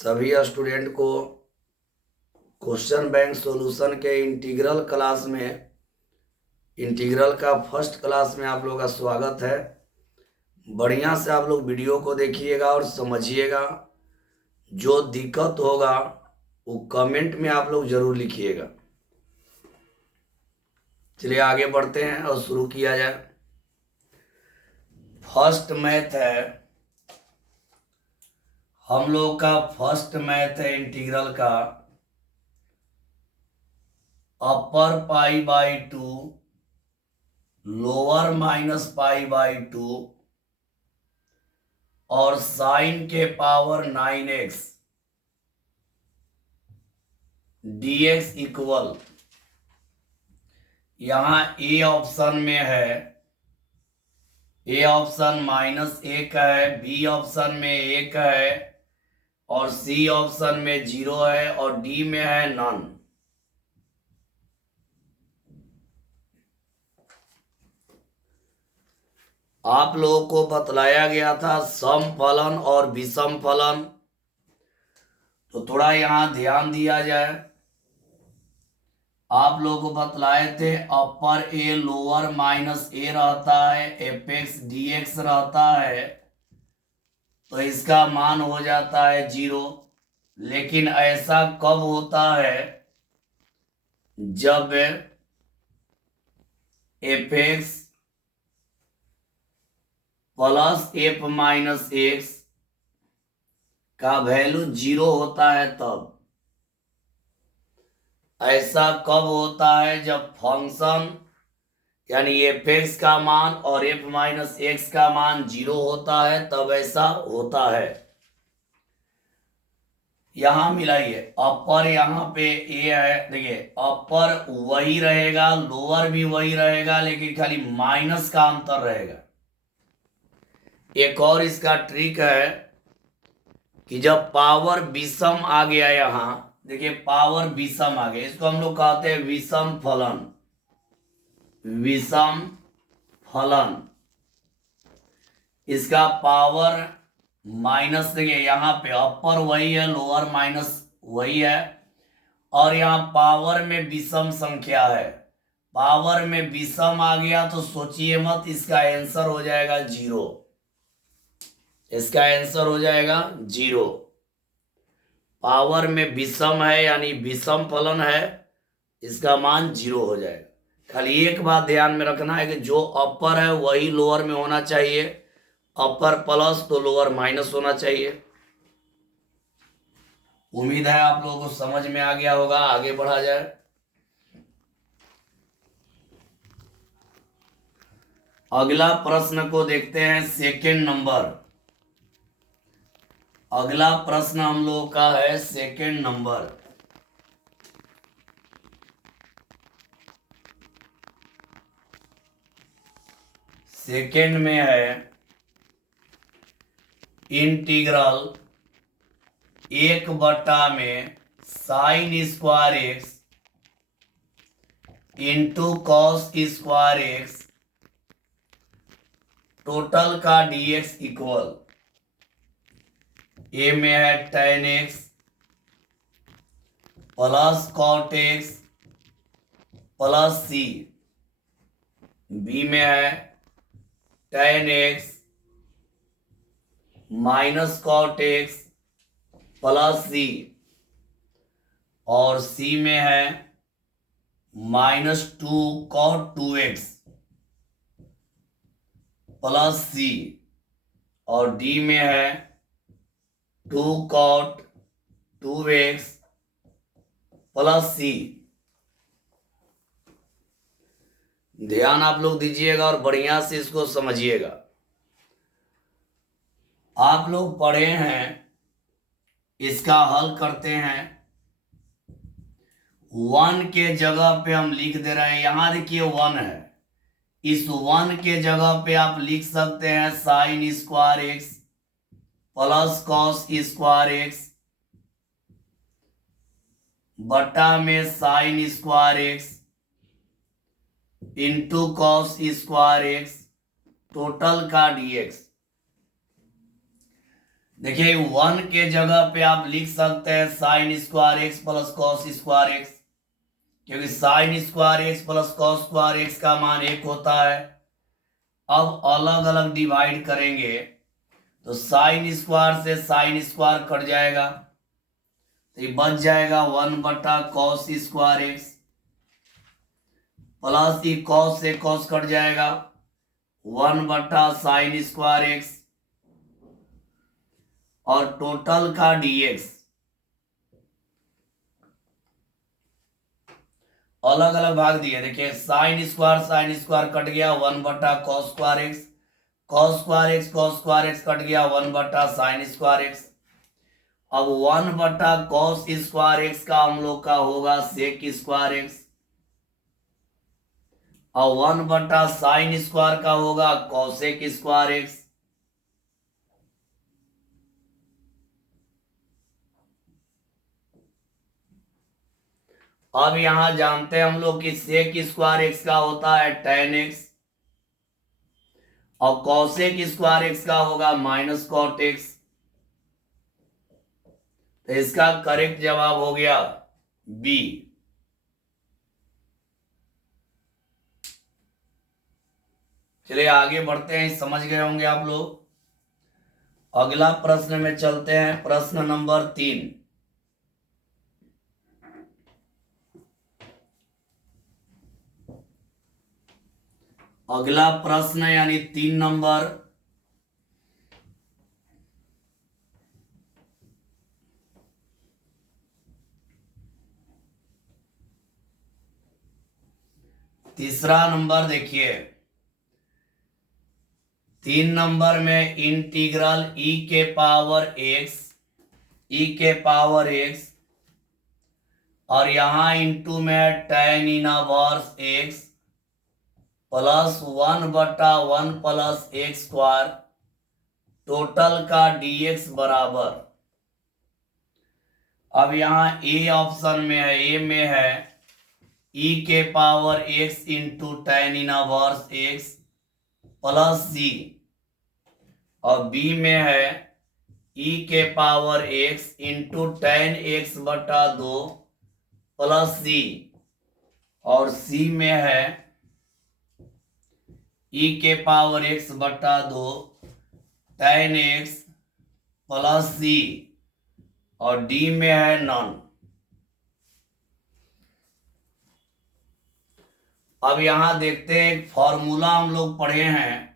सभी स्टूडेंट को question bank solution के इंटीग्रल क्लास में इंटीग्रल का फर्स्ट क्लास में आप लोगों का स्वागत है। बढ़िया से आप लोग वीडियो को देखिएगा और समझिएगा। जो दिक्कत होगा वो कमेंट में आप लोग जरूर लिखिएगा। चलिए आगे बढ़ते हैं और शुरू किया जाए। फर्स्ट मैथ है हम लोग का, फर्स्ट मैथ है इंटीग्रल का upper pi by two lower minus pi by two और साइन के पावर 9x dx इक्वल, यहां ए ऑप्शन में है, ए ऑप्शन -1 है, बी ऑप्शन में 1 है और सी ऑप्शन में 0 है और डी में है नन। आप लोगों को बतलाया गया था सम फलन और विषम फलन, तो थोड़ा यहां ध्यान दिया जाए। आप लोगों को बतलाए थे अपर ए लोअर माइनस ए रहता है, एफ एक्स डी एक्स रहता है, तो इसका मान हो जाता है 0। लेकिन ऐसा कब होता है जब F x plus F minus x का वैल्यू 0 होता है। तब ऐसा कब होता है जब फंक्शन यानी एफ एक्स का मान और एफ माइनस एक्स का मान 0 होता है, तब ऐसा होता है। यहां मिलाइए, अपर यहाँ पे ए है, देखिए अपर वही रहेगा, लोअर भी वही रहेगा, लेकिन खाली माइनस का अंतर रहेगा। एक और इसका ट्रिक है कि जब पावर विषम आ गया, यहां देखिए पावर विषम आ गया, इसको हम लोग कहते हैं विषम फलन। विषम फलन, इसका पावर माइनस, देखिए यहाँ पे अपर वही है, लोअर माइनस वही है, और यहाँ पावर में विषम संख्या है। पावर में विषम आ गया तो सोचिए मत, इसका आंसर हो जाएगा 0। इसका आंसर हो जाएगा 0। पावर में विषम है यानी विषम फलन है, इसका मान 0 हो जाएगा। खाली एक बात ध्यान में रखना है कि जो अपर है वही लोअर में होना चाहिए, अपर प्लस तो लोअर माइनस होना चाहिए। उम्मीद है आप लोगों को समझ में आ गया होगा। आगे बढ़ा जाए। अगला प्रश्न को देखते हैं, सेकेंड नंबर। अगला प्रश्न हम लोगों का है सेकेंड नंबर। सेकेंड में है इंटीग्रल 1 में sine square x into cos square x total का dx इक्वल, ए में है tan x plus cot x plus c, B में है tan x minus cot x plus c, और c में है -2 cot 2x प्लस c, और d में है 2 cot 2x प्लस c। ध्यान आप लोग दीजिएगा और बढ़िया से इसको समझिएगा। आप लोग पढ़े हैं, इसका हल करते हैं। 1 के जगह पे हम लिख दे रहे हैं, यहां देखिए 1 है, इस 1 के जगह पे आप लिख सकते हैं sine square x plus cos square x बटा में sine square x into cos square x total का dx। देखिए 1 के जगह पे आप लिख सकते हैं sine square x plus cos square x, क्योंकि sine square x plus cos square x का मान 1 होता है। अब अलग अलग डिवाइड करेंगे तो साइन स्क्वायर से साइन स्क्वायर कट जाएगा, तो ये बच जाएगा 1/कॉस स्क्वायर एक्स, प्लस ही कॉस से कॉस कट जाएगा 1/साइन स्क्वायर एक्स, और टोटल का dx अलग अलग भाग दिए। देखिए साइन स्क्वायर कट गया 1/कॉस square x, cos square x कट गया 1/साइन स्क्वायर एक्स। अब 1/कॉस स्क्वायर एक्स का हम लोग का होगा सेक स्क्वायर एक्स, और 1/साइन स्क्वायर का होगा कॉसेक स्क्वायर एक्स। अब यहां जानते हैं हम लोग कि सेक स्क्वायर एक्स का होता है tan एक्स, और कॉसेक स्क्वायर एक्स का होगा माइनस कॉट एक्स। तो इसका करेक्ट जवाब हो गया बी। चलिए आगे बढ़ते हैं, समझ गए होंगे आप लोग। अगला प्रश्न में चलते हैं, प्रश्न नंबर 3। अगला प्रश्न यानी 3 नंबर, तीसरा नंबर देखिए। 3 नंबर में इंटीग्रल e के पावर x और यहां इंटू में tan inverse x plus 1/1 plus x square, total का dx बराबर। अब यहां ए ऑप्शन में है, ए में है e के power x into tan inverse x plus c, और बी में है e के power x into tan x/2 plus c, और सी में है e के power x/2 tan x plus c, और डी में है नॉन। अब यहां देखते हैं, एक फॉर्मूला हम लोग पढ़े हैं,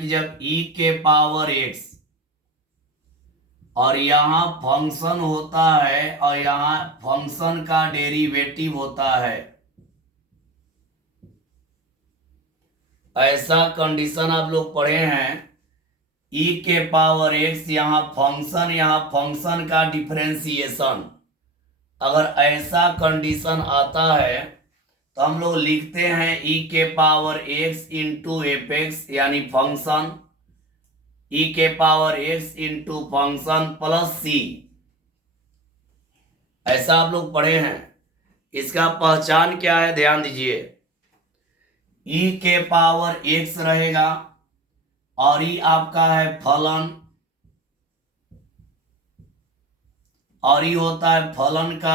कि जब e के पावर x और यहां फंक्शन होता है और यहां फंक्शन का डेरिवेटिव होता है, ऐसा कंडीशन आप लोग पढ़े हैं। e के पावर x यहां फंक्शन का डिफरेंशिएशन, अगर ऐसा कंडीशन आता है तो हम लोग लिखते हैं e के power x into F x, यानी फंक्शन e के power x into function plus c, ऐसा आप लोग पढ़े हैं। इसका पहचान क्या है, ध्यान दीजिए। e के पावर x रहेगा और ये आपका है फलन, और ये होता है फलन का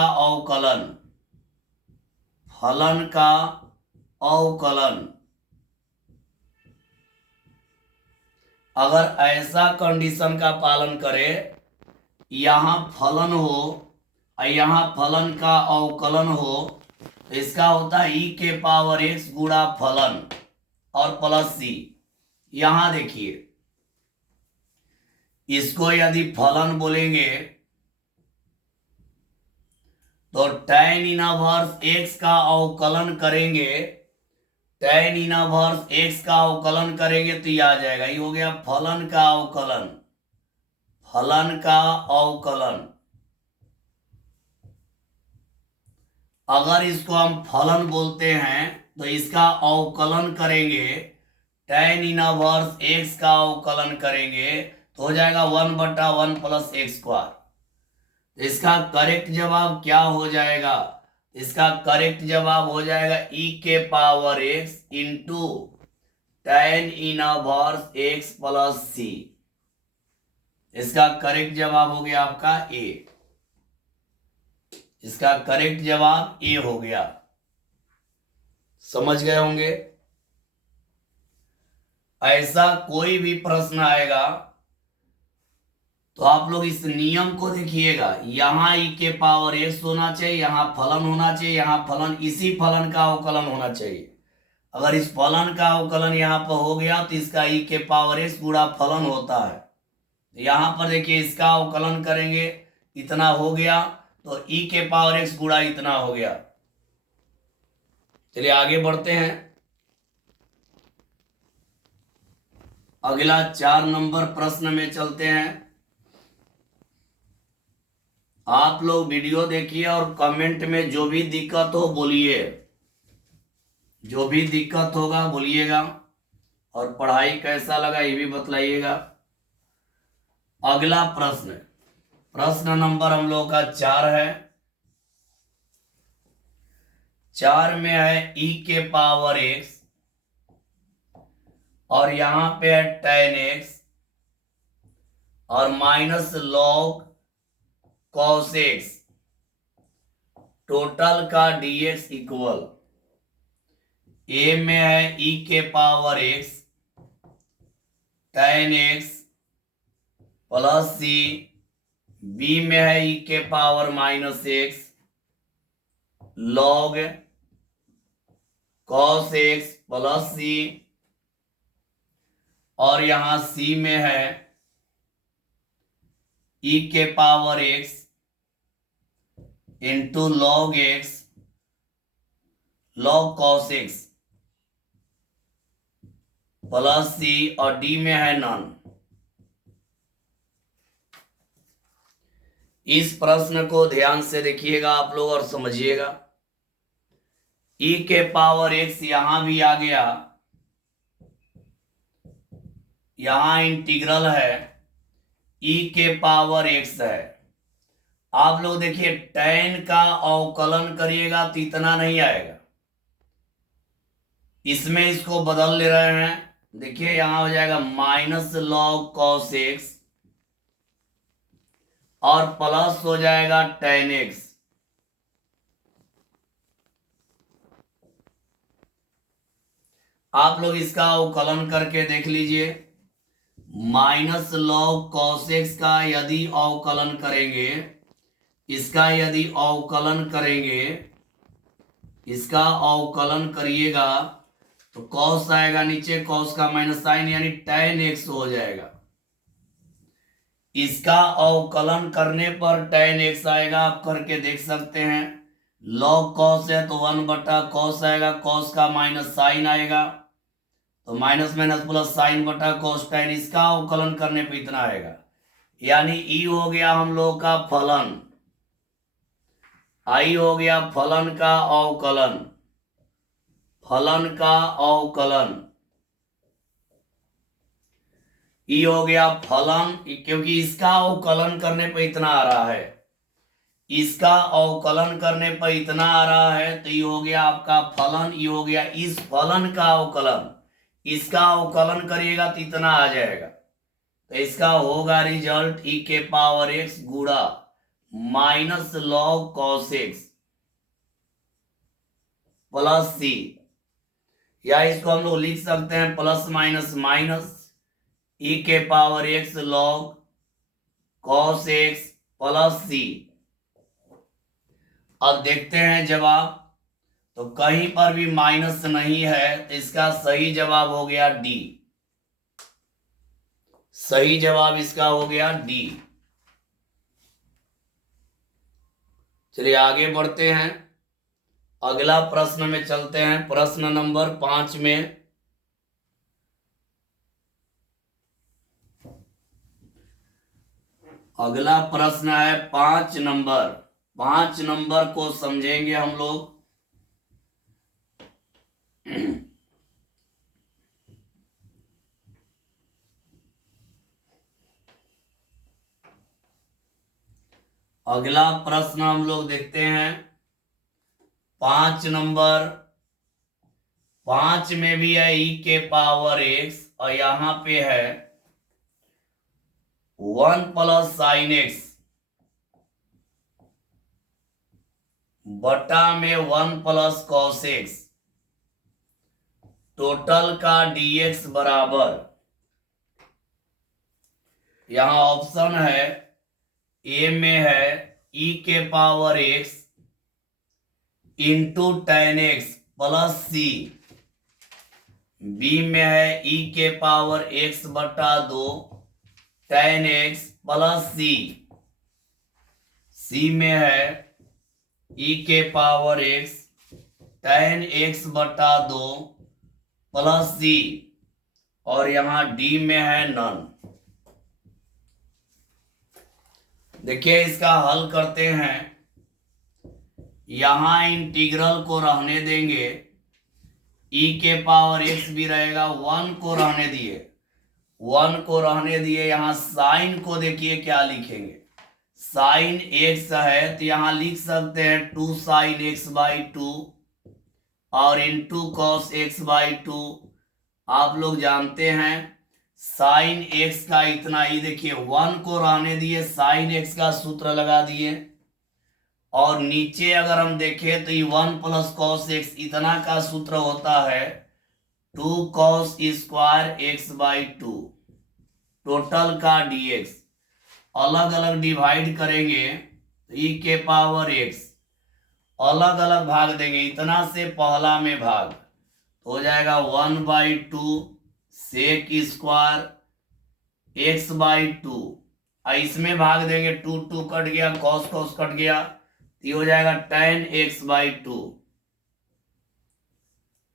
अवकलन। अगर ऐसा कंडीशन का पालन करे, यहां फलन हो और यहां फलन का अवकलन हो, तो इसका होता है e के पावर x गुणा फलन और प्लस c। यहां देखिए, इसको यदि फलन बोलेंगे तो tan इनवर्स x का अवकलन करेंगे, tan इनवर्स x का अवकलन करेंगे तो ये आ जाएगा, ये हो गया फलन का अवकलन। अगर इसको हम फलन बोलते हैं तो इसका अवकलन करेंगे, tan इनवर्स x का अवकलन करेंगे तो हो जाएगा 1/1 प्लस एक्स स्क्वायर। इसका करेक्ट जवाब क्या हो जाएगा, इसका करेक्ट जवाब हो जाएगा e के power x into tan inverse x plus C. इसका करेक्ट जवाब हो गया आपका ए। इसका करेक्ट जवाब ए हो गया। समझ गए होंगे। ऐसा कोई भी प्रश्न आएगा तो आप लोग इस नियम को देखिएगा, यहां e के पावर x होना चाहिए, यहां फलन होना चाहिए, यहां फलन, इसी फलन का अवकलन होना चाहिए। अगर इस फलन का अवकलन यहां पर हो गया तो इसका e के पावर x गुणा फलन होता है। यहां पर देखिए इसका अवकलन करेंगे, इतना हो गया, तो e के पावर x गुणा इतना हो गया। चलिए आगे बढ़ते हैं। अगला 4 नंबर प्रश्न में चलते हैं। आप लोग वीडियो देखिए और कमेंट में जो भी दिक्कत हो बोलिए, जो भी दिक्कत होगा बोलिएगा, और पढ़ाई कैसा लगा ये भी बतलाइएगा। अगला प्रश्न, प्रश्न नंबर हम लोग का 4 है। 4 में है e के पावर x और यहां पे है tan x और minus log cos x, total का dx इक्वल। a में है e के power x tan x plus c, b में है e के power minus x log cos x plus c, और यहां c में है e के power x into log x log cos x plus c, और d में है नन। इस प्रश्न को ध्यान से देखिएगा आप लोग और समझिएगा। e के पावर x यहां भी आ गया, यहां इंटीग्रल है, e के पावर x है। आप लोग देखिए tan का अवकलन करिएगा तो इतना नहीं आएगा, इसमें इसको बदल ले रहे हैं। देखिए यहां हो जाएगा माइनस log cos x और प्लस हो जाएगा tan x। आप लोग इसका अवकलन करके देख लीजिए। माइनस log cos x का यदि अवकलन करेंगे, इसका यदि अवकलन करेंगे, इसका अवकलन करिएगा तो cos आएगा नीचे, cos का माइनस साइन यानी tan x हो जाएगा। इसका अवकलन करने पर tan x आएगा, आप करके देख सकते हैं। log cos है तो 1/cos आएगा, cos का माइनस साइन आएगा तो माइनस माइनस प्लस साइन बटा cos tan, इसका अवकलन करने पे इतना आएगा। यानी e हो गया हम लोग का फलन, i हो गया फलन का अवकलन, फलन का अवकलन, ई हो गया फलन, क्योंकि इसका अवकलन करने पर इतना आ रहा है, इसका अवकलन करने पर इतना आ रहा है, तो ये हो गया आपका फलन, ये हो गया इस फलन का अवकलन, इसका अवकलन करिएगा तो इतना आ जाएगा। तो इसका होगा रिजल्ट e के पावर x गुणा minus log cos x plus c, या इसको हम लोग लिख सकते हैं प्लस माइनस माइनस e के power x log cos x plus c। अब देखते हैं जवाब, तो कहीं पर भी माइनस नहीं है, तो इसका सही जवाब हो गया डी। सही जवाब इसका हो गया डी। चलिए आगे बढ़ते हैं। अगला प्रश्न में चलते हैं, प्रश्न नंबर 5 में। अगला प्रश्न है 5 नंबर। 5 नंबर को समझेंगे हम लोग। अगला प्रश्न हम लोग देखते हैं 5 नंबर। 5 में भी है ई के पावर एक्स और यहां पे है 1 प्लस साइन एक्स बटा में 1 प्लस कॉस एक्स, टोटल का dx बराबर, यहां ऑप्शन है ए में है ई के power x into tan x plus C, B में है ई के पावर एक्स बटा 2 tan x plus C, C में है ई के पावर एक्स टेन एक्स बटा 2 प्लस सी, और यहां डी में है नन। देखिए इसका हल करते हैं। यहां इंटीग्रल को रहने देंगे, ई के पावर एक्स भी रहेगा, 1 को रहने दिए, 1 को रहने दिए। यहां साइन को देखिए क्या लिखेंगे, साइन एक्स है तो यहां लिख सकते हैं 2 साइन एक्स बाई 2 और इंटू कॉस एक्स बाई 2। आप लोग जानते हैं साइन एक्स का इतना ही, देखिए 1 को रहने दिए, साइन एक्स का सूत्र लगा दिए, और नीचे अगर हम देखें तो ये 1 प्लस कॉस एक्स इतना का सूत्र होता है 2 cos square x by 2, total का dx। अलग अलग डिवाइड करेंगे तो ई के पावर एक्स, अलग अलग भाग देंगे, इतना से पहला में भाग हो जाएगा 1 by 2 sec square x by 2, इसमें भाग देंगे 2 2 कट गया, कॉस कॉस कट गया, ये हो जाएगा टेन एक्स बाई 2।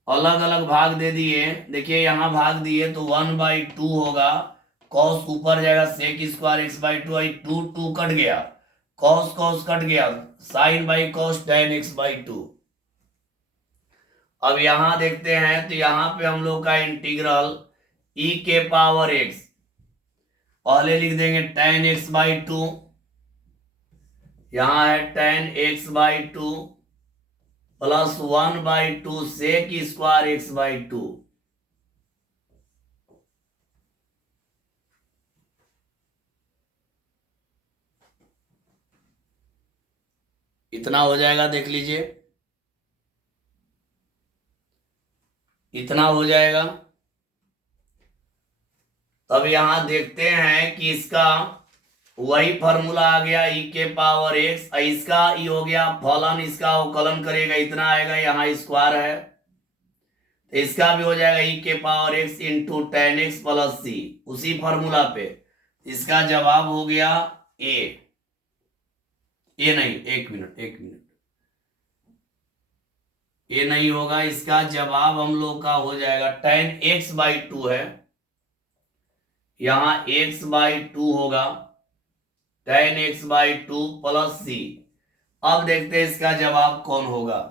अलग अलग भाग दे दिए, देखिए यहां भाग दिए तो 1 बाई 2 होगा, कॉस ऊपर जाएगा sec square x by 2, 2 2 cut गया, कॉस कॉस कट गया, sine by cos tan x by 2। अब यहां देखते हैं तो यहां पे हम लोग का इंटीग्रल ई के पावर एक्स, पहले लिख देंगे टेन एक्स बाई 2, यहां है tan x by 2 plus 1 by 2 sec square x by 2। इतना हो जाएगा, देख लीजिए इतना हो जाएगा। तब यहां देखते हैं कि इसका वही फॉर्मूला आ गया ई के पावर एक्स, इसका ई हो गया फलन, इसका अवकलन करेगा इतना आएगा, यहाँ स्क्वायर है तो इसका भी हो जाएगा ई के power x into tan x plus C, उसी फॉर्मूला पे। इसका जवाब हो गया ए, ये नहीं, एक मिनट एक मिनट, ये नहीं होगा, इसका जवाब हम लोग का हो जाएगा टेन एक्स बाई 2 है, यहां एक्स बाई 2 होगा, टेन एक्स बाई 2 प्लस सी। अब देखते हैं इसका जवाब कौन होगा,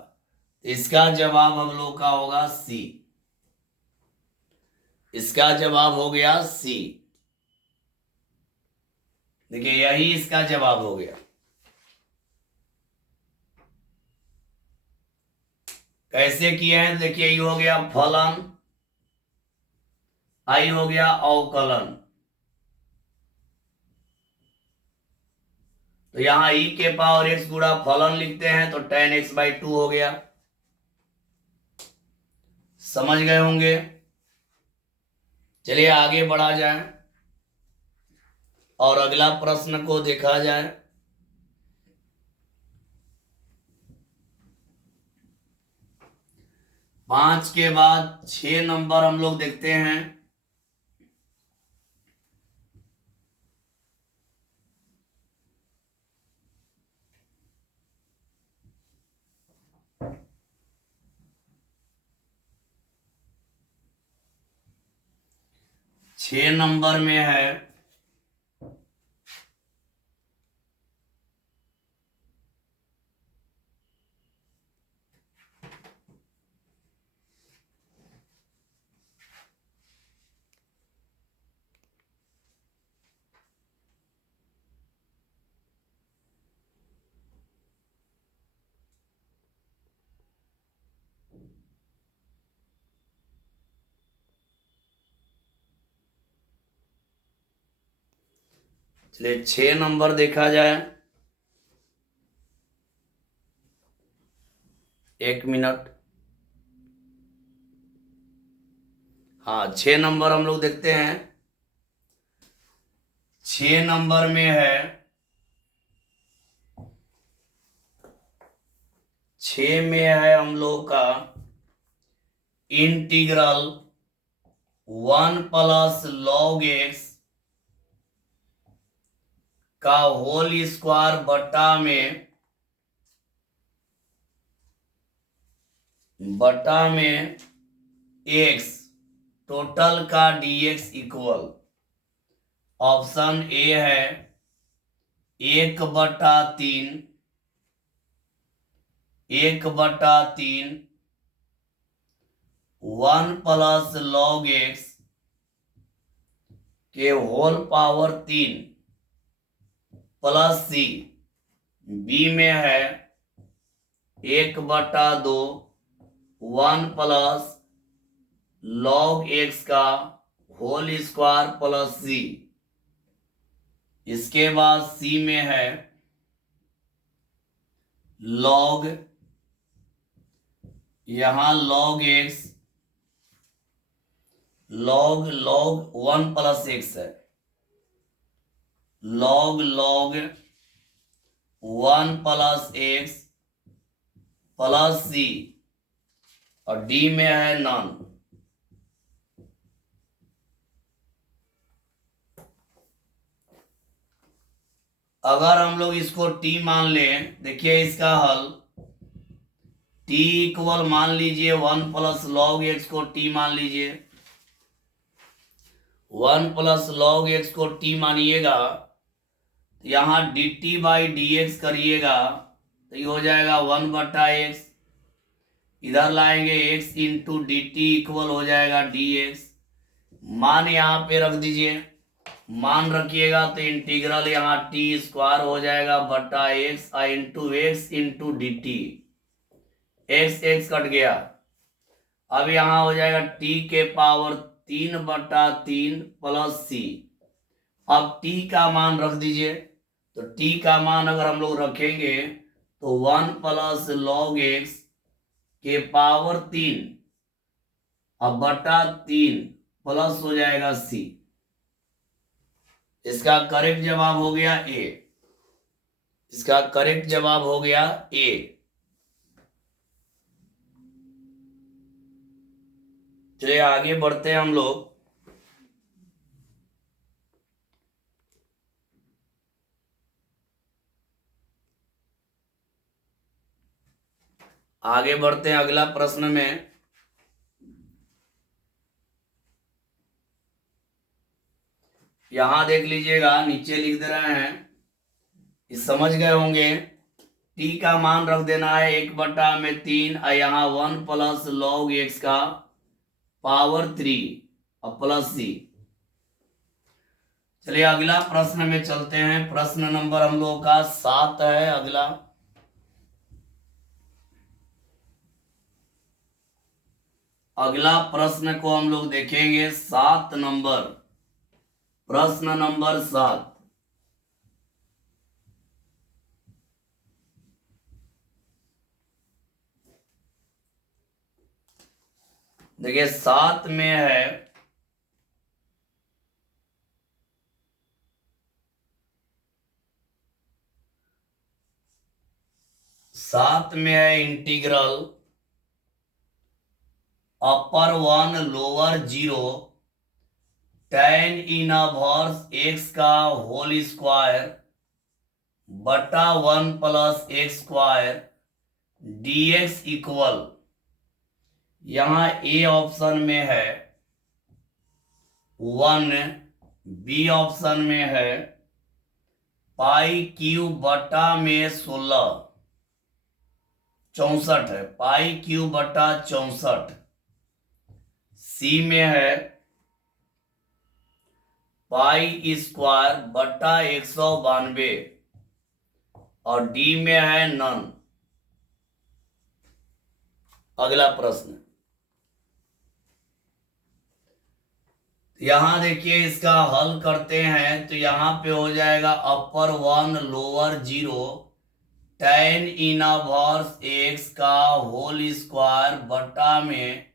इसका जवाब हम लोग का होगा सी, इसका जवाब हो गया सी। देखिए यही इसका जवाब हो गया। कैसे किए हैं देखिए, ये हो गया फलन, आई हो गया अवकलन, तो यहां ई के पावर एक्स गुणा फलन लिखते हैं तो टेन एक्स बाई 2 हो गया। समझ गए होंगे। चलिए आगे बढ़ा जाए और अगला प्रश्न को देखा जाए। 5 के बाद 6 नंबर हम लोग देखते हैं। छह नंबर में है चलिए 6 नंबर देखा जाए। 1 मिनट। हाँ 6 नंबर हम लोग देखते हैं। 6 नंबर में है, 6 में है हम लोग का इंटीग्रल 1 + log x का होल स्क्वायर बटा में x टोटल का dx इक्वल। ऑप्शन ए है 1/3 1/3 1 + log x के whole power 3 plus c। B में है 1/2 1 + log x का होल स्क्वायर प्लस c। इसके बाद सी में है log, यहां log x, log 1 + x है, log 1 + x प्लस c। और डी में है नॉन। अगर हम लोग इसको t मान लें, देखिए इसका हल t इक्वल मान लीजिए 1 + log x को t मान लीजिए। 1 + log x को t मानिएगा तो यहां dt/dx करिएगा तो ये हो जाएगा 1/x। इधर लाएंगे x इंटू dt इक्वल हो जाएगा dx। मान यहाँ पे रख दीजिए, मान रखिएगा तो इंटीग्रल यहाँ t² हो जाएगा बटा x into dt। x cut गया। अब यहाँ हो जाएगा t के पावर 3/3 प्लस c। अब t का मान रख दीजिए, तो t का मान अगर हम लोग रखेंगे तो 1 + log x के पावर 3 अब बटा 3 प्लस हो जाएगा c। इसका करेक्ट जवाब हो गया ए। इसका करेक्ट जवाब हो गया ए। चलिए आगे बढ़ते हैं हम लोग। आगे बढ़ते हैं अगला प्रश्न में। यहां देख लीजिएगा, नीचे लिख दे रहे हैं, इस समझ गए होंगे। t का मान रख देना है 1/3 और यहाँ 1 + log x का पावर 3 और प्लस c। चलिए अगला प्रश्न में चलते हैं। प्रश्न नंबर हम लोग का 7 है। अगला प्रश्न को हम लोग देखेंगे 7 नंबर। प्रश्न नंबर 7। देखिए 7 में है इंटीग्रल अपर 1 लोअर 0 tan इनवर्स x का होल स्क्वायर बटा 1 + x² dx इक्वल। यहां ए ऑप्शन में है 1, बी ऑप्शन में है π³ बटा में 16 64 है, π³ बटा 64। सी में है π² बटा 192 और डी में है नन। अगला प्रश्न, यहां देखिए इसका हल करते हैं तो यहां पे हो जाएगा अपर 1 लोअर 0 tan इनवर्स x का होल स्क्वायर बटा में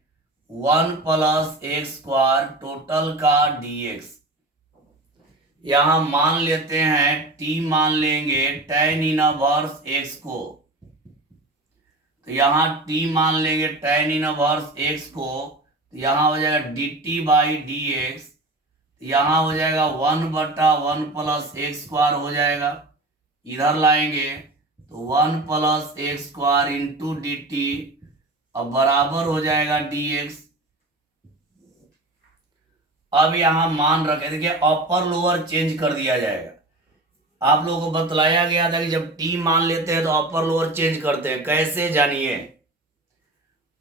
1 प्लस एक्स स्क्वायर टोटल का dx। यहां मान लेते हैं t मान लेंगे tan इनवर्स x को, तो यहाँ t मान लेंगे tan इनवर्स x को, तो यहाँ हो जाएगा dt बाई डी एक्स, यहाँ हो जाएगा 1/1 प्लस एक्स स्क्वायर हो जाएगा, इधर लाएंगे तो 1 plus x square into D T, अब बराबर हो जाएगा dx। अब यहाँ मान रखे, देखिए अपर लोअर चेंज कर दिया जाएगा। आप लोगों को बतलाया गया था कि जब t मान लेते हैं तो अपर लोअर चेंज करते हैं, कैसे जानिए।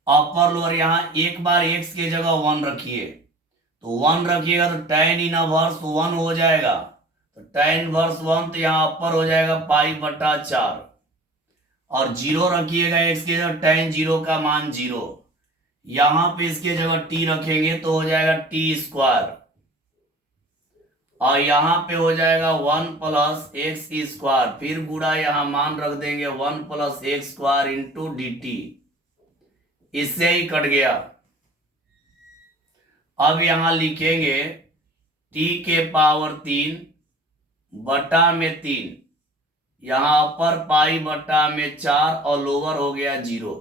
अपर लोअर यहाँ एक बार x की जगह 1 रखिए, तो 1 रखिएगा तो tan इनवर्स 1 हो जाएगा, तो tan इनवर्स 1 तो यहाँ अपर हो जाएगा π/4, और 0 रखिएगा x की जगह, tan 0 का मान 0, यहाँ पे इसके जगह t रखेंगे तो हो जाएगा t स्क्वायर, और यहाँ पे हो जाएगा 1 प्लस एक्स स्क्वायर, फिर गुणा यहाँ मान रख देंगे 1 plus x square into D T, इससे ही कट गया। अब यहां लिखेंगे t के पावर 3 बटा में 3, यहां अपर π/4 और लोअर हो गया 0।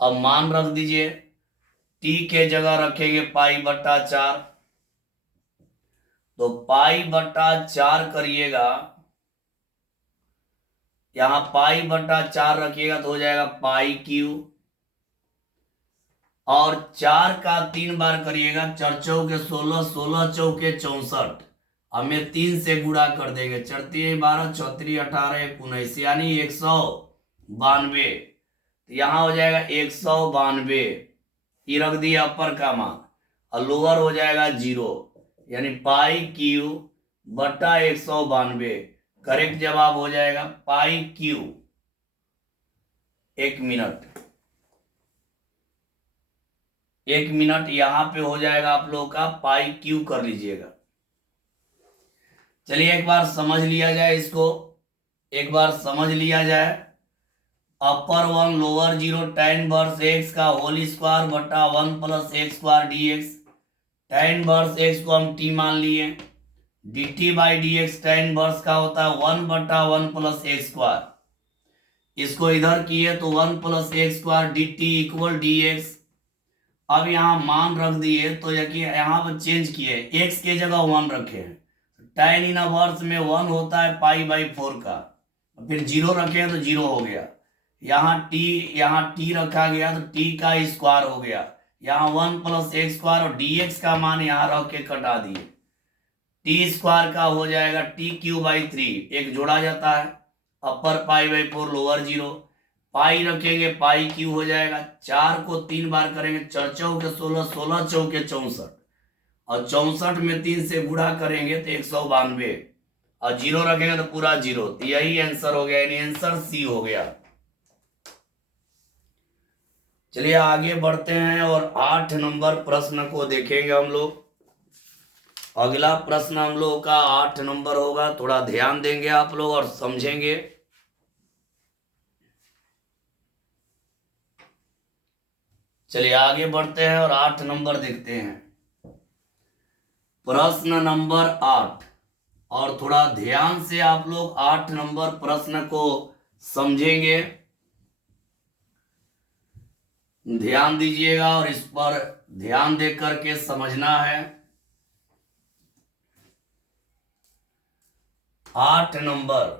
अब मान रख दीजिए, t के जगह रखेंगे π/4, तो π/4 करिएगा, यहां π/4 रखिएगा तो हो जाएगा π3, और 4 का 3 बार करिएगा, 4 चौके 16, 16 चौके 64, हमें 3 से गुणा कर देंगे, 4 3 12, 4 3 18, 19 यानी 192, तो यहाँ हो जाएगा 192, ये रख दिया अपर का मान, और लोअर हो जाएगा 0, यानी π3 बटा 192, करेक्ट जवाब हो जाएगा π3। एक मिनट यहां पे हो जाएगा आप लोगों का π3 कर लीजिएगा। चलिए एक बार समझ लिया जाए इसको, एक बार समझ लिया जाए। अपर 1 लोअर 0 tan इनवर्स x का होल स्क्वायर बटा 1 plus x square dx, tan inverse x को हम t मान लिए, dt by D x tan inverse का होता है 1/1 प्लस एक्स स्क्वायर, इसको इधर किए तो 1 plus x square D T equal D x. अब यहाँ मान रख दिए तो यहाँ पर चेंज किए, x के जगह 1 रखे हैं, tan इनवर्स में 1 होता है π/4 का, फिर 0 रखे तो 0 हो गया, यहाँ t रखा गया तो t का स्क्वायर हो गया, यहाँ 1 प्लस एक्स स्क्वायर और dx का मान यहाँ रख के कटा दिए, t स्क्वायर का हो जाएगा t3/3, एक जोड़ा जाता है, अपर π/4 लोअर 0, पाई रखेंगे π3 हो जाएगा, 4 को 3 बार करेंगे, 4 चौके 16, 16 चौके 64, और 64 में 3 से गुणा करेंगे तो 192, और 0 रखेंगे तो पूरा 0, तो यही आंसर हो गया, यानी आंसर सी हो गया। चलिए आगे बढ़ते हैं और 8 नंबर प्रश्न को देखेंगे हम लोग। अगला प्रश्न हम लोग का 8 नंबर होगा, थोड़ा ध्यान देंगे आप लोग और समझेंगे। चलिए आगे बढ़ते हैं और 8 नंबर देखते हैं। प्रश्न नंबर 8, और थोड़ा ध्यान से आप लोग 8 नंबर प्रश्न को समझेंगे, ध्यान दीजिएगा और इस पर ध्यान दे करके समझना है। 8 नंबर,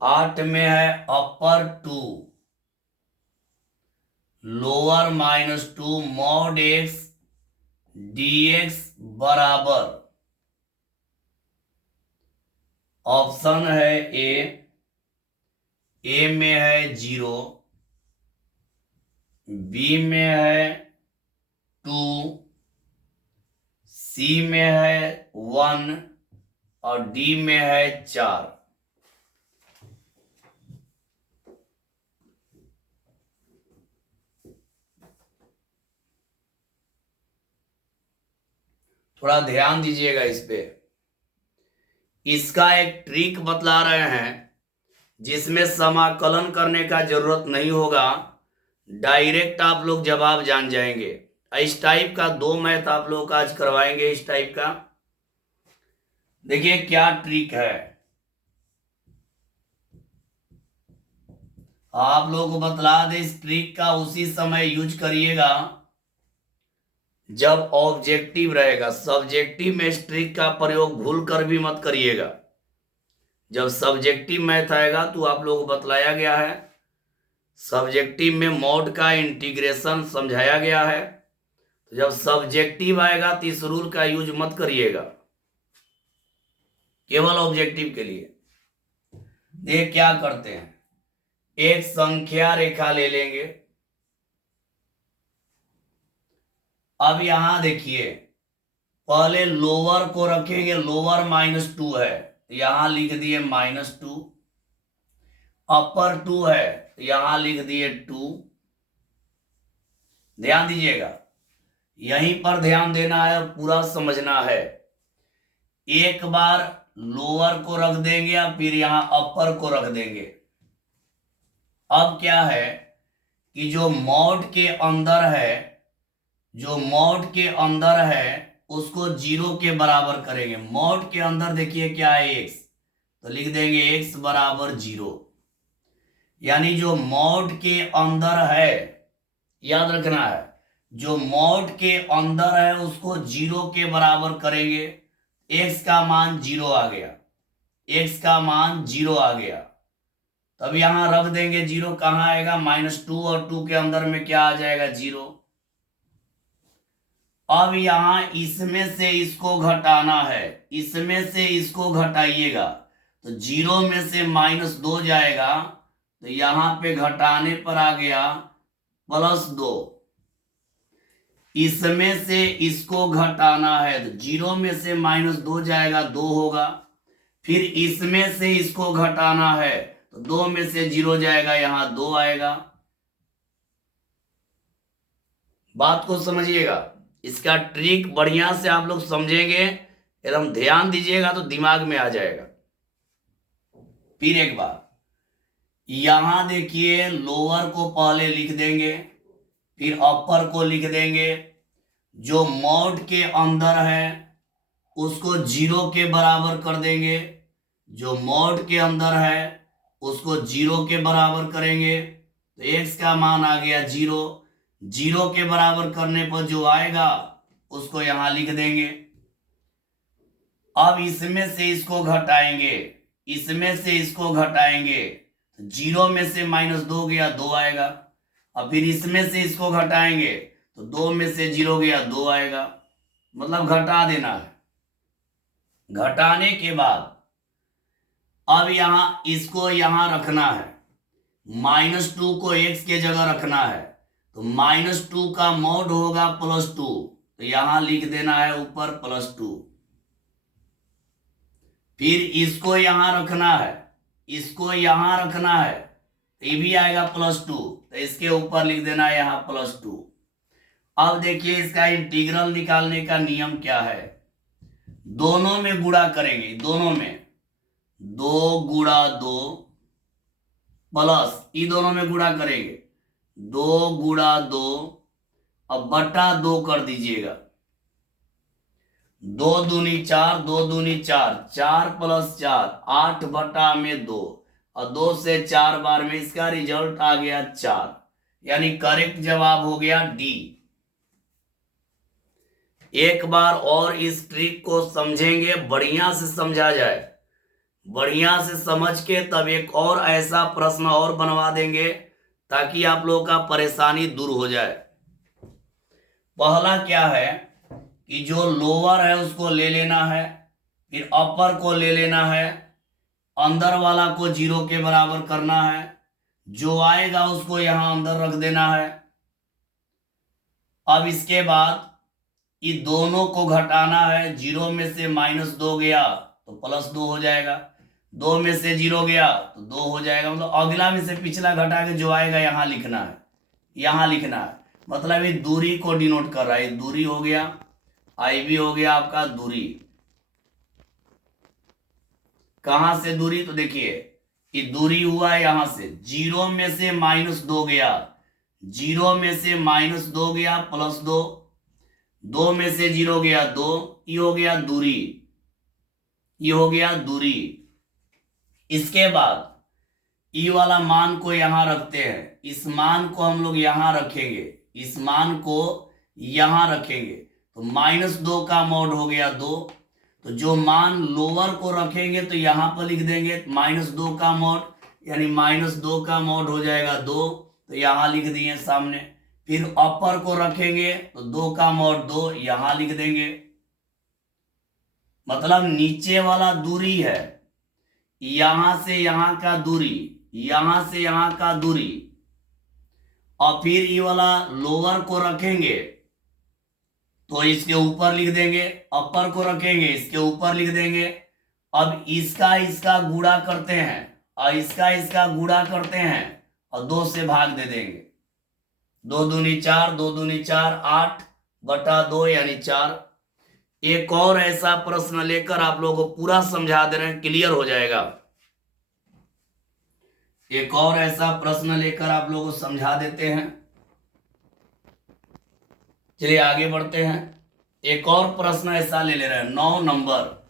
8 में है अपर 2 लोअर -2 mod x dx बराबर, ऑप्शन है ए में है 0, बी में है 2, सी में है 1 और डी में है 4। थोड़ा ध्यान दीजिएगा इस पे। इसका एक ट्रिक बतला रहे हैं जिसमें समाकलन करने का जरूरत नहीं होगा, डायरेक्ट आप लोग जवाब जान जाएंगे। इस टाइप का 2 मैथ आप लोग आज करवाएंगे। इस टाइप का देखिए क्या ट्रिक है, आप लोग को बतला दे। इस ट्रिक का उसी समय यूज करिएगा जब ऑब्जेक्टिव रहेगा। सब्जेक्टिव में इस ट्रिक का प्रयोग भूल कर भी मत करिएगा। जब सब्जेक्टिव मैथ आएगा तो आप लोगों को बतलाया गया है, सब्जेक्टिव में मॉड का इंटीग्रेशन समझाया गया है। तो जब सब्जेक्टिव आएगा तो इस रूल का यूज मत करिएगा, केवल ऑब्जेक्टिव के लिए। देख क्या करते हैं, एक संख्या रेखा ले लेंगे। अब यहां देखिए, पहले लोअर को रखेंगे, लोअर -2 है तो यहां लिख दिए -2, अपर 2 है तो यहां लिख दिए 2। ध्यान दीजिएगा, यहीं पर ध्यान देना है और पूरा समझना है। एक बार लोअर को रख देंगे या फिर यहां अपर को रख देंगे। अब क्या है कि जो मॉड के अंदर है, जो मॉड के अंदर है उसको 0 के बराबर करेंगे। मॉड के अंदर देखिए क्या है, x, तो लिख देंगे x बराबर 0। यानी जो मॉड के अंदर है, याद रखना है, जो मॉड के अंदर है उसको 0 के बराबर करेंगे। x का मान 0 आ गया, x का मान 0 आ गया। तब यहां रख देंगे 0, कहां आएगा -2 और 2 के अंदर में क्या आ जाएगा 0। अब यहां इसमें से इसको घटाना है, इसमें से इसको घटाइएगा तो 0 में से -2 जाएगा, तो यहां पे घटाने पर आ गया +2। इसमें से इसको घटाना है तो 0 में से -2 जाएगा, 2 होगा। फिर इसमें से इसको घटाना है तो 2 में से 0 जाएगा, यहां 2 आएगा। बात को समझिएगा, इसका ट्रिक बढ़िया से आप लोग समझेंगे, एकदम ध्यान दीजिएगा तो दिमाग में आ जाएगा। फिर एक बार यहां देखिए, लोअर को पहले लिख देंगे, फिर अपर को लिख देंगे। जो मॉड के अंदर है उसको 0 के बराबर कर देंगे, जो मॉड के अंदर है उसको 0 के बराबर करेंगे तो x का मान आ गया 0। 0 के बराबर करने पर जो आएगा उसको यहां लिख देंगे। अब इसमें से इसको घटाएंगे, इसमें से इसको घटाएंगे तो 0 में से -2 गया, 2 आएगा। अब फिर इसमें से इसको घटाएंगे तो 2 में से 0 गया, 2 आएगा। मतलब घटा देना है। घटाने के बाद अब यहां इसको यहां रखना है, -2 को x के जगह रखना है तो -2 का मॉड होगा +2, तो यहां लिख देना है ऊपर +2। फिर इसको यहां रखना है, इसको यहां रखना है तो ये भी आएगा +2, तो इसके ऊपर लिख देना है यहां +2। अब देखिए इसका इंटीग्रल निकालने का नियम क्या है, दोनों में गुणा करेंगे, दोनों में 2 गुणा 2 प्लस, ये दोनों में गुणा करेंगे 2 गुणा 2, अब बटा 2 कर दीजिएगा। 2 दूनी 4, 2 दूनी 4, 4 + 4 8 बटा में 2, और 2 से 4 बार में इसका रिजल्ट आ गया 4, यानी करेक्ट जवाब हो गया डी। एक बार और इस ट्रिक को समझेंगे, बढ़िया से समझा जाए, बढ़िया से समझ के तब एक और ऐसा प्रश्न और बनवा देंगे ताकि आप लोगों का परेशानी दूर हो जाए। पहला क्या है कि जो लोअर है उसको ले लेना है, फिर अपर को ले लेना है, अंदर वाला को 0 के बराबर करना है, जो आएगा उसको यहां अंदर रख देना है। अब इसके बाद ये दोनों को घटाना है, 0 में से -2 गया तो +2 हो जाएगा, 2 में से 0 गया तो 2 हो जाएगा। मतलब अगला में से पिछला घटा के जो आएगा यहां लिखना है, यहां लिखना है। मतलब ये दूरी को डिनोट कर रहा है, दूरी हो गया। IB हो गया आपका दूरी। कहां से दूरी? तो देखिए ये दूरी हुआ है यहां से, 0 में से -2 गया, 0 में से -2 गया, +2, 2 में से 0 गया 2, ये हो गया दूरी, ये हो गया दूरी। इसके बाद ई वाला मान को यहां रखते हैं, इस मान को हम लोग यहां रखेंगे, इस मान को यहां रखेंगे, तो -2 का मॉड हो गया 2। तो जो मान लोअर को रखेंगे तो यहां पर लिख देंगे -2 का मॉड, यानी -2 का मॉड हो जाएगा 2, तो यहां लिख दिए सामने। फिर अपर को रखेंगे तो 2 का मॉड 2, यहां लिख देंगे। मतलब नीचे वाला दूरी है, यहां से यहां का दूरी, यहां से यहां का दूरी, और फिर ये वाला लोअर को रखेंगे तो इसके ऊपर लिख देंगे, अपर को रखेंगे इसके ऊपर लिख देंगे। अब इसका गुणा करते हैं और इसका गुणा करते हैं और 2 से भाग दे देंगे, 2 दूनी 4, 2 दूनी 4, 8/2 यानी 4। एक और ऐसा प्रश्न लेकर आप लोगों को पूरा समझा दे रहे हैं, क्लियर हो जाएगा। एक और ऐसा प्रश्न लेकर आप लोगों को समझा देते हैं। चलिए आगे बढ़ते हैं। एक और प्रश्न ऐसा ले रहे हैं 9 नंबर।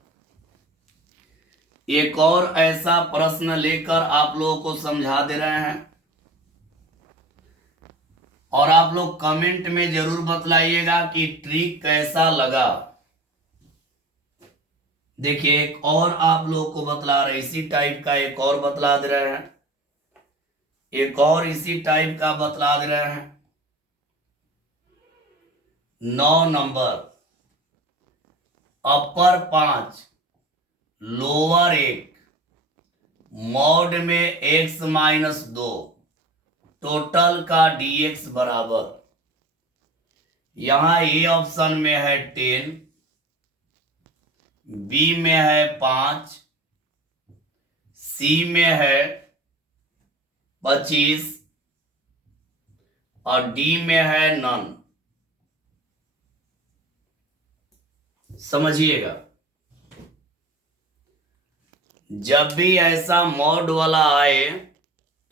एक और ऐसा प्रश्न लेकर आप लोगों को समझा दे रहे हैं और आप लोग कमेंट में जरूर बतलाइएगा कि ट्रिक कैसा लगा। देखिए एक और आप लोगों को बतला रहे, इसी टाइप का एक और बतला दे रहे हैं, एक और इसी टाइप का बतला दे रहे हैं। 9 नंबर, अपर 5 लोअर 1 मॉड में x-2 टोटल का dx बराबर, यहां ए ऑप्शन में है 10, बी में है 5, सी में है 25 और डी में है नन। समझिएगा, जब भी ऐसा मॉड वाला आए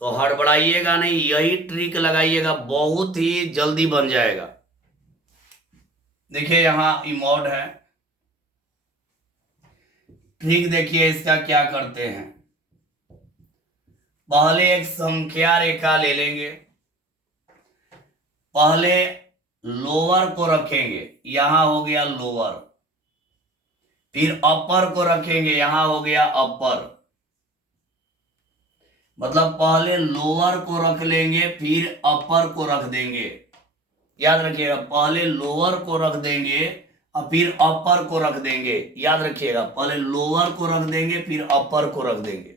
तो हड़बड़ाइएगा नहीं, यही ट्रिक लगाइएगा, बहुत ही जल्दी बन जाएगा। देखिए यहां मॉड है, ट्रिक देखिए इसका क्या करते हैं। पहले एक संख्या रेखा ले लेंगे, पहले लोअर को रखेंगे, यहां हो गया लोअर, फिर अपर को रखेंगे, यहां हो गया अपर। मतलब पहले लोअर को रख लेंगे फिर अपर को रख देंगे, याद रखिएगा, पहले लोअर को रख देंगे और फिर अपर को रख देंगे, याद रखिएगा, पहले लोअर को रख देंगे फिर अपर को रख देंगे।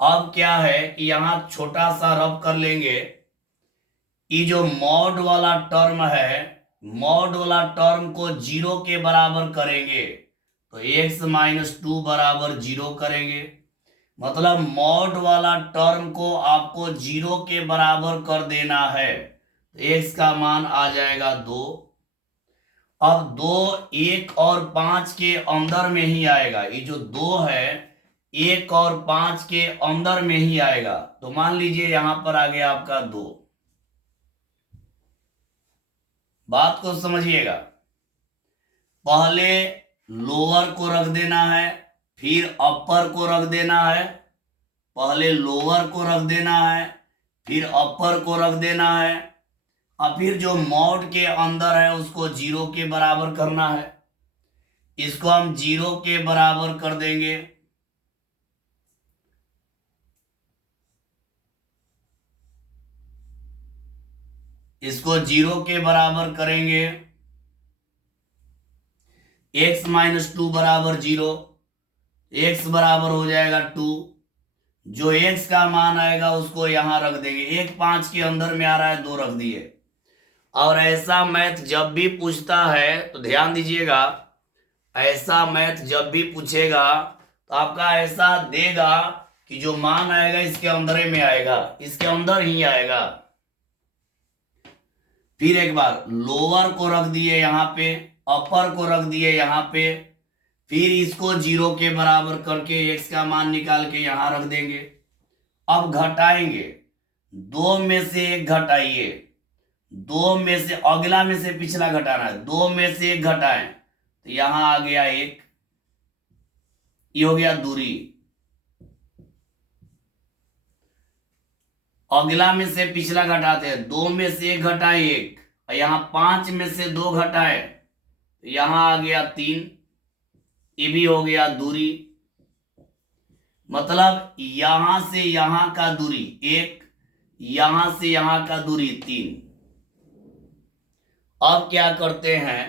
अब क्या है कि यहां छोटा सा रब कर लेंगे, ये जो मॉड वाला टर्म है, मॉड वाला टर्म को 0 के बराबर करेंगे तो x-2 बराबर 0 करेंगे। मतलब मॉड वाला टर्म को आपको 0 के बराबर कर देना है, तो x का मान आ जाएगा 2। अब 2 1 और 5 के अंदर में ही आएगा, ये जो 2 है 1 और 5 के अंदर में ही आएगा, तो मान लीजिए यहां पर आ गया आपका 2। बात को समझिएगा, पहले लोअर को रख देना है फिर अपर को रख देना है, पहले लोअर को रख देना है फिर अपर को रख देना है, और फिर जो मॉड के अंदर है उसको 0 के बराबर करना है। इसको हम 0 के बराबर कर देंगे, इसको 0 के बराबर करेंगे, x-2 बराबर 0, x बराबर हो जाएगा 2, जो x का मान आएगा उसको यहां रख देंगे, 1 5 के अंदर में आ रहा है 2 रख दिए। और ऐसा मैथ जब भी पूछता है तो ध्यान दीजिएगा, ऐसा मैथ जब भी पूछेगा तो आपका ऐसा देगा कि जो मान आएगा इसके अंदर में आएगा, इसके अंदर ही आएगा। फिर एक बार लोअर को रख दिए यहाँ पे, अपर को रख दिए यहाँ पे, फिर इसको 0 के बराबर करके x का मान निकाल के यहां रख देंगे। अब घटाएंगे, 2 में से 1 घटाइए, 2 में से अगला में से पिछला घटाना है, 2 में से 1 घटाएं तो यहां आ गया 1, ये हो गया दूरी। अगला में से पिछला घटाते हैं, 2 में से 1 घटाए 1, और यहां 5 में से 2 घटाए तो यहां आ गया 3, ये भी हो गया दूरी। मतलब यहां से यहां का दूरी 1, यहां से यहां का दूरी 3। अब क्या करते हैं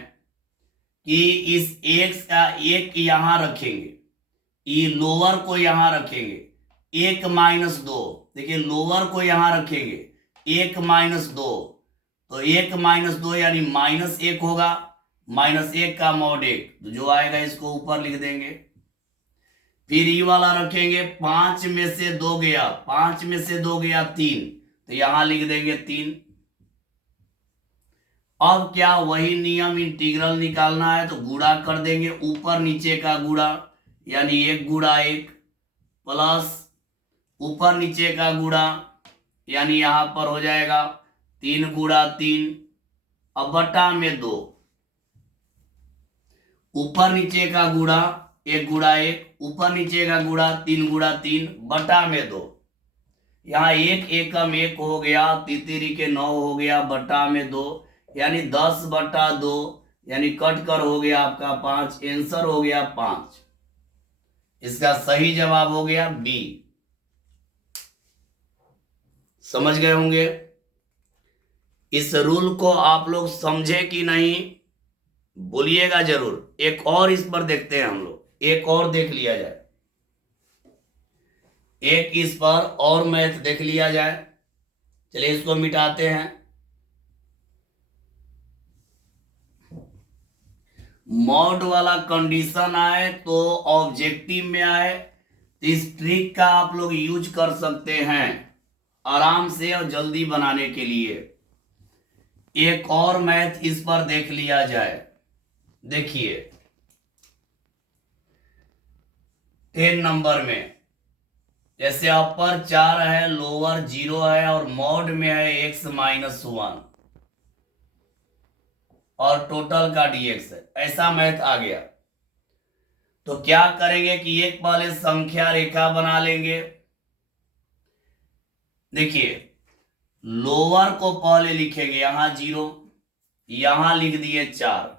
कि इस x का 1 यहां रखेंगे, ये लोअर को यहां रखेंगे, 1 माइनस 2, देखिए लोअर को यहां रखेंगे 1 माइनस 2, तो 1 माइनस 2 यानी -1 होगा, -1 का mod 1, तो जो आएगा इसको ऊपर लिख देंगे। फिर ये वाला रखेंगे, 5 में से 2 गया, 5 में से 2 गया 3, तो यहां लिख देंगे 3। अब क्या वही नियम, इंटीग्रल निकालना है तो गुणा कर देंगे, ऊपर नीचे का गुणा, यानी 1 गुणा 1 प्लस ऊपर नीचे का गुणा, यानी यहां पर हो जाएगा 3 गुणा 3, अब बटा में 2, ऊपर नीचे का गुणा 1 गुणा 1, ऊपर नीचे का गुणा 3 गुणा 3 बटा में 2, यहाँ 1 एकम 1 हो गया, तितरी के 9 हो गया, बटा में 2 यानी 10 बटा 2, यानी कट कर हो गया आपका 5, आंसर हो गया 5। इसका सही जवाब हो गया बी। समझ गए होंगे। इस रूल को आप लोग समझे कि नहीं बोलिएगा जरूर। एक और इस पर देखते हैं हम लोग, एक और देख लिया जाए, एक इस पर और मैथ देख लिया जाए। चलिए इसको मिटाते हैं। मॉड वाला कंडीशन आए तो ऑब्जेक्टिव में आए तो इस ट्रिक का आप लोग यूज कर सकते हैं आराम से और जल्दी बनाने के लिए। एक और मैथ इस पर देख लिया जाए। देखिए 10 नंबर में जैसे अपर 4 है, लोअर 0 है और मॉड में है x-1 और टोटल का dx है, ऐसा मैथ आ गया। तो क्या करेंगे कि एक पहले संख्या रेखा बना लेंगे। देखिए लोअर को पहले लिखेंगे, यहां 0, यहां लिख दिए 4,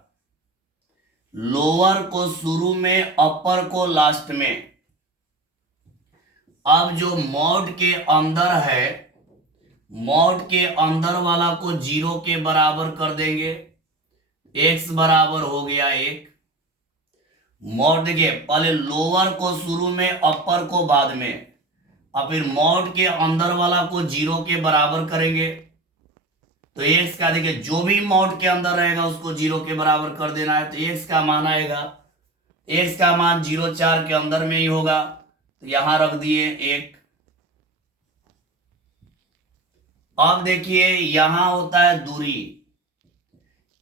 लोअर को शुरू में, अपर को लास्ट में। अब जो मॉड के अंदर है, मॉड के अंदर वाला को 0 के बराबर कर देंगे, x बराबर हो गया 1। मॉड देखिए पहले लोअर को शुरू में, अपर को बाद में, और फिर मॉड के अंदर वाला को 0 के बराबर करेंगे तो x का देखिए जो भी मॉड के अंदर रहेगा उसको 0 के बराबर कर देना है, तो x का मान आएगा, x का मान 0 4 के अंदर में ही होगा, तो यहां रख दिए 1। अब देखिए यहां होता है दूरी,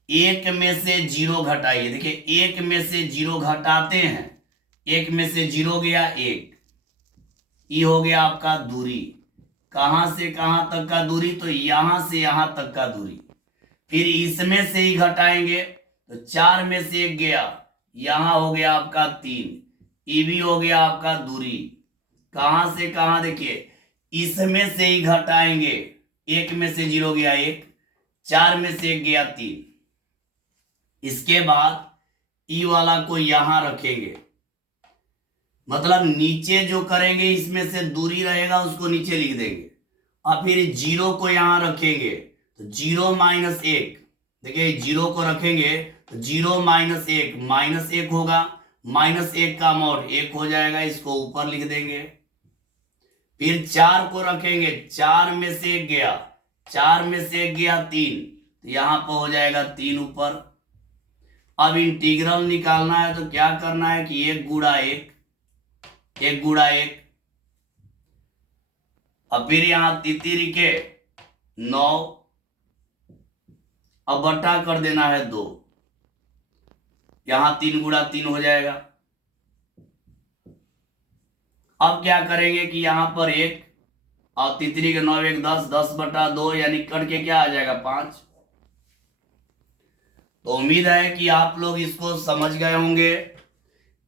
1 में से 0 घटाइए, देखिए 1 में से 0 घटाते हैं, 1 में से 0 गया 1, ये हो गया आपका दूरी। कहां से कहां तक का दूरी, तो यहां से यहां तक का दूरी। फिर इसमें से ही घटाएंगे तो 4 में से 1 गया, यहां हो गया आपका 3, ये भी हो गया आपका दूरी। कहां से कहां, देखिए इसमें से ही घटाएंगे, 1 में से 0 गया 1, 4 में से 1 गया 3। इसके बाद ई वाला को यहां रखेंगे, मतलब नीचे जो करेंगे इसमें से दूरी रहेगा उसको नीचे लिख देंगे, और फिर 0 को यहां रखेंगे तो 0 माइनस 1, देखिए 0 को रखेंगे तो 0 माइनस 1 -1 होगा, -1 का मॉड 1 हो जाएगा, इसको ऊपर लिख देंगे। फिर 4 को रखेंगे, 4 में से 1 गया, 4 में से 1 गया 3, तो यहां पर हो जाएगा 3 ऊपर। अब इंटीग्रल निकालना है तो क्या करना है कि 1 गुणा 1, 1 गुणा 1, अब फिर यहां तितरी के 9, अब बटा कर देना है 2, यहां 3 गुणा 3 हो जाएगा। अब क्या करेंगे कि यहां पर 1 और तितली के 9 1 10, 10/2 यानी करके क्या आ जाएगा 5। तो उम्मीद है कि आप लोग इसको समझ गए होंगे।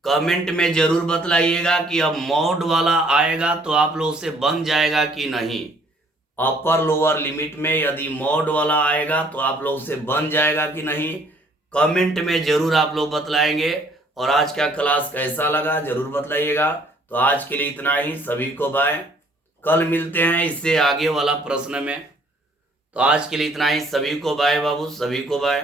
कमेंट में जरूर बतलाइएगा कि अब मॉड वाला आएगा तो आप लोग से बन जाएगा कि नहीं। अपर लोअर लिमिट में यदि मॉड वाला आएगा तो आप लोग से बन जाएगा कि नहीं, कमेंट में जरूर आप लोग बतलाएंगे। और आज का क्लास कैसा लगा जरूर बतलाइएगा। तो आज के लिए इतना ही, सभी को बाय। कल मिलते हैं इससे आगे वाला प्रश्न में। तो आज के लिए इतना ही, सभी को बाय बाबू, सभी को बाय।